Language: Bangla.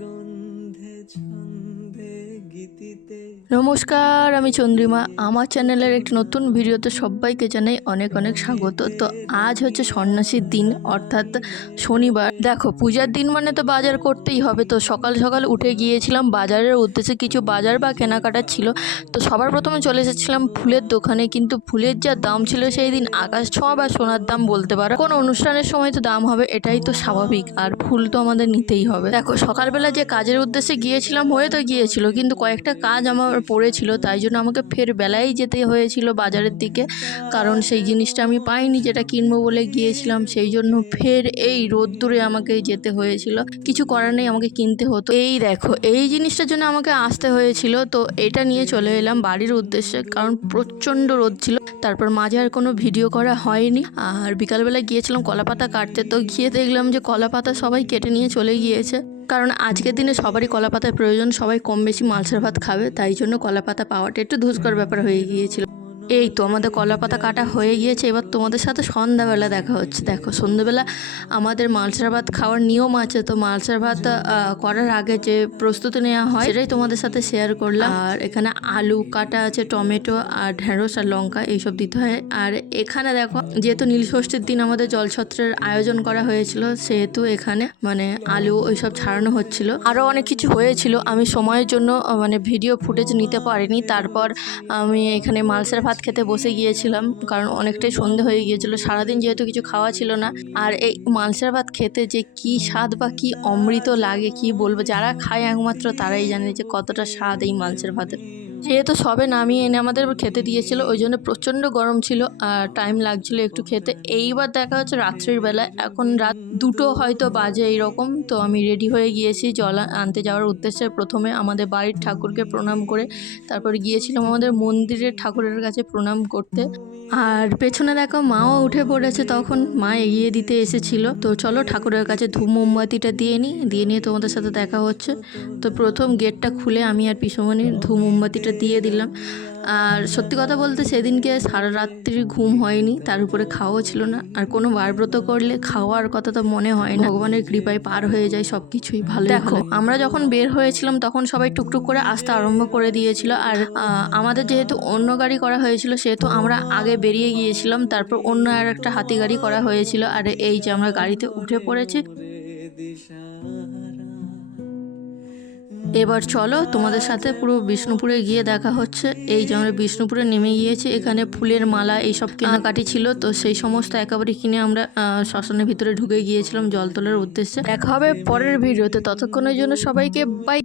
গন্ধে ছন্দে গীতিতে নমস্কার, আমি চন্দ্রিমা। আমার চ্যানেলের একটি নতুন ভিডিওতে সবাইকে জানাই অনেক অনেক স্বাগত। তো আজ হচ্ছে সন্ন্যাসীর দিন, অর্থাৎ শনিবার। দেখো, পূজার দিন মানে তো বাজার করতেই হবে। তো সকাল সকাল উঠে গিয়েছিলাম বাজারের উদ্দেশ্যে। কিছু বাজার বা কেনাকাটা ছিল। তো সবার প্রথমে চলে এসেছিলাম ফুলের দোকানে। কিন্তু ফুলের যা দাম ছিল সেই দিন আকাশ ছোঁয়া বা সোনার দাম বলতে পারো। কোনো অনুষ্ঠানের সময় তো দাম হবে, এটাই তো স্বাভাবিক। আর ফুল তো আমাদের নিতেই হবে। দেখো, সকালবেলা যে কাজের উদ্দেশ্যে গিয়েছিলাম হয়ে তো গিয়েছিল। কিন্তু কয়েকটা কাজ আমার পড়েছিল, তাই জন্য আমাকে ফের বেলায় যেতে হয়েছিল বাজারের দিকে। কারণ সেই জিনিসটা আমি পাইনি যেটা কিনবো বলে গিয়েছিলাম, সেই জন্য ফের এই রোদ্দুরে আমাকে যেতে হয়েছিল। কিছু করার নেই, আমাকে কিনতে হতো। এই দেখো, এই জিনিসটার জন্য আমাকে আসতে হয়েছিল। তো এটা নিয়ে চলে এলাম বাড়ির উদ্দেশ্যে, কারণ প্রচণ্ড রোদ ছিল। তারপর মাঝে আর কোনো ভিডিও করা হয়নি। আর বিকালবেলা গিয়েছিলাম কলাপাতা কাটতে, তো গিয়ে দেখলাম যে কলাপাতা সবাই কেটে নিয়ে চলে গিয়েছে। কারণ আজকের দিনে সবারই কলা পাতার প্রয়োজন, সবাই কম বেশি মালসার ভাত খাবে, তাই জন্য কলাপাতা পাওয়াটা একটু ধুসকর ব্যাপার হয়ে গিয়েছিল। এই তো আমাদের কলা পাতা কাটা হয়ে গিয়েছে। এবার তোমাদের সাথে সন্ধ্যাবেলা দেখা হচ্ছে। দেখো, সন্ধ্যাবেলা আমাদের মালসার ভাত খাওয়ার নিয়ম আছে। তো মালসার ভাত করার আগে যে প্রস্তুতি নেওয়া হয়, সেটাই তোমাদের সাথে শেয়ার করলাম। আর এখানে আলু কাটা আছে, টমেটো আর ঢেঁড়স আর লঙ্কা এইসব দিতে হয়। আর এখানে দেখো, যেহেতু নীলষষ্ঠীর দিন আমাদের জলছত্রের আয়োজন করা হয়েছিল, সেহেতু এখানে মানে আলু ওইসব ছাড়ানো হচ্ছিল। আরও অনেক কিছু হয়েছিল। আমি সময়ের জন্য মানে ভিডিও ফুটেজ নিতে পারিনি। তারপর আমি এখানে মালসার ভাত খেতে বসে গিয়েছিলাম, কারণ অনেকটাই সন্ধে হয়ে গিয়েছিল। সারাদিন যেহেতু কিছু খাওয়া ছিল না, আর এই মালসার ভাত খেতে যে কি স্বাদ বা কি অমৃত লাগে, কি বলব? যারা খায় একমাত্র তারাই জানে যে কতটা স্বাদ এই মালসার ভাতের। যেহেতু সবে নামিয়ে এনে আমাদের খেতে দিয়েছিল, ওই জন্য প্রচণ্ড গরম ছিল আর টাইম লাগছিল একটু খেতে। এইবার দেখা হচ্ছে রাত্রির বেলা, এখন রাত দুটো হয়তো বাজে এইরকম, তো আমি রেডি হয়ে গিয়েছি জল আনতে যাওয়ার উদ্দেশ্যে। প্রথমে আমাদের বাড়ির ঠাকুরকে প্রণাম করে, তারপর গিয়েছিলাম আমাদের মন্দিরের ঠাকুরের কাছে প্রণাম করতে। আর পেছনে দেখো মাও উঠে পড়েছে তখন, মা এগিয়ে দিতে এসেছিল। তো চলো ঠাকুরের কাছে ধূপ মোমবাতিটা দিয়ে নিই, দিয়ে নিয়ে তোমাদের সাথে দেখা হচ্ছে। তো প্রথম গেটটা খুলে আমি আর পিসমণি ধূপ মোমবাতিটা দিয়ে দিলাম। আর সত্যি কথা বলতে সেদিনকে সারা রাত্রি ঘুম হয়নি তার উপরে খাওয়াও ছিল না। আর কোনো বারব্রত করলে খাওয়ার কথা তো মনে হয় না। ভগবানের কৃপায় পার হয়ে যায় সব কিছুই ভালো দেখো আমরা যখন বের হয়েছিলাম তখন সবাই টুকটুক করে আসতে আরম্ভ করে দিয়েছিল। আর আমাদের যেহেতু অন্য গাড়ি করা হয়েছিল সেহেতু আমরা আগে বেরিয়ে গিয়েছিলাম। তারপর অন্য আর একটা হাতি গাড়ি করা হয়েছিল। আর এই যে আমরা গাড়িতে উঠে পড়েছি। এবার চলো তোমাদের সাথে পুরো বিষ্ণুপুরে গিয়ে দেখা হচ্ছে। এই যে আমরা বিষ্ণুপুরে নেমে গিয়েছি, এখানে ফুলের মালা এইসব কেনাকাটি ছিল। তো সেই সমস্ত একেবারে কিনে আমরা শ্মশানের ভিতরে ঢুকে গিয়েছিলাম জল তোলার উদ্দেশ্যে। দেখা হবে পরের ভিডিওতে। ততক্ষণের জন্য সবাইকে বাই